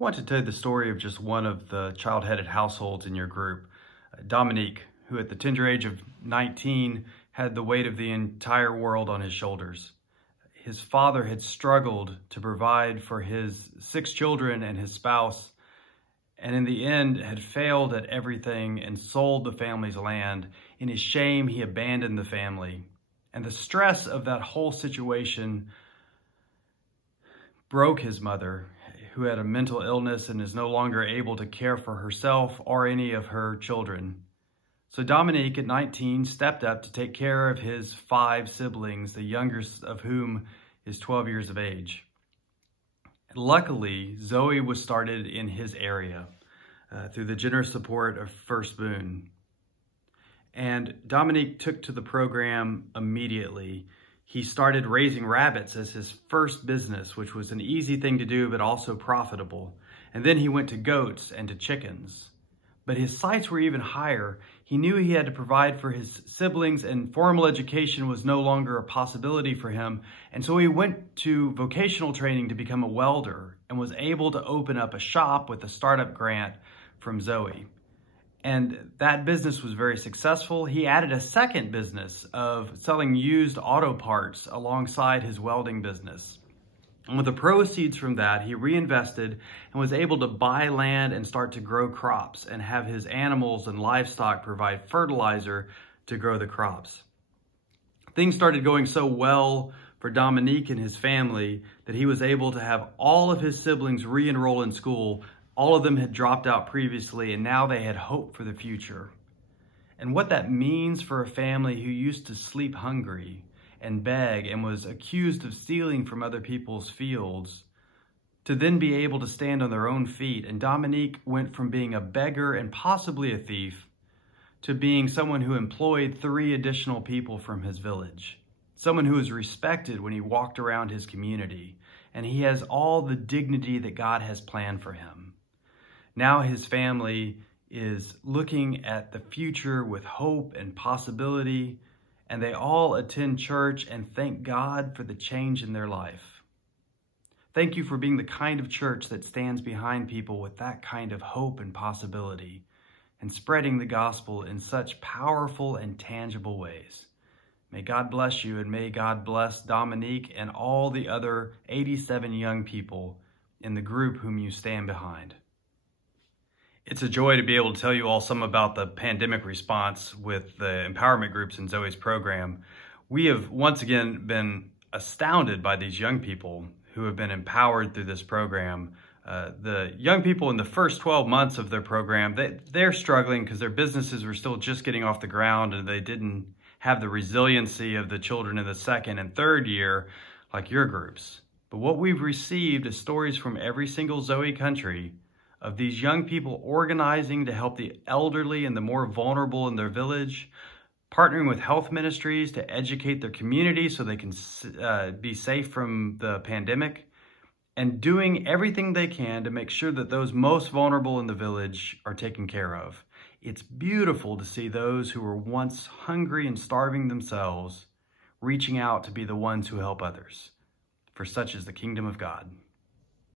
want to tell you the story of just one of the child-headed households in your group, Dominique, who at the tender age of 19 had the weight of the entire world on his shoulders. His father had struggled to provide for his 6 children and his spouse, and in the end had failed at everything and sold the family's land. In his shame, he abandoned the family. And the stress of that whole situation broke his mother, who had a mental illness and is no longer able to care for herself or any of her children. So Dominique, at 19, stepped up to take care of his 5 siblings, the youngest of whom is 12 years of age. Luckily, Zoe was started in his area through the generous support of First Boone. And Dominique took to the program immediately. He started raising rabbits as his first business, which was an easy thing to do, but also profitable. And then he went to goats and to chickens. But his sights were even higher. He knew he had to provide for his siblings, and formal education was no longer a possibility for him. And so he went to vocational training to become a welder and was able to open up a shop with a startup grant from Zoe. And that business was very successful. He added a second business of selling used auto parts alongside his welding business. And with the proceeds from that, he reinvested and was able to buy land and start to grow crops and have his animals and livestock provide fertilizer to grow the crops. Things started going so well for Dominique and his family that he was able to have all of his siblings re-enroll in school. All of them had dropped out previously, and now they had hope for the future. And what that means for a family who used to sleep hungry and beg and was accused of stealing from other people's fields, to then be able to stand on their own feet. And Dominique went from being a beggar and possibly a thief to being someone who employed 3 additional people from his village. Someone who was respected when he walked around his community. And he has all the dignity that God has planned for him. Now his family is looking at the future with hope and possibility, and they all attend church and thank God for the change in their life. Thank you for being the kind of church that stands behind people with that kind of hope and possibility, and spreading the gospel in such powerful and tangible ways. May God bless you, and may God bless Dominique and all the other 87 young people in the group whom you stand behind. It's a joy to be able to tell you all some about the pandemic response with the empowerment groups in Zoe's program. We have once again been astounded by these young people who have been empowered through this program. The young people in the first 12 months of their program, they're struggling because their businesses were still just getting off the ground, and they didn't have the resiliency of the children in the second and third year like your groups. But what we've received is stories from every single Zoe country of these young people organizing to help the elderly and the more vulnerable in their village, partnering with health ministries to educate their community so they can be safe from the pandemic, and doing everything they can to make sure that those most vulnerable in the village are taken care of. It's beautiful to see those who were once hungry and starving themselves reaching out to be the ones who help others, for such is the kingdom of God.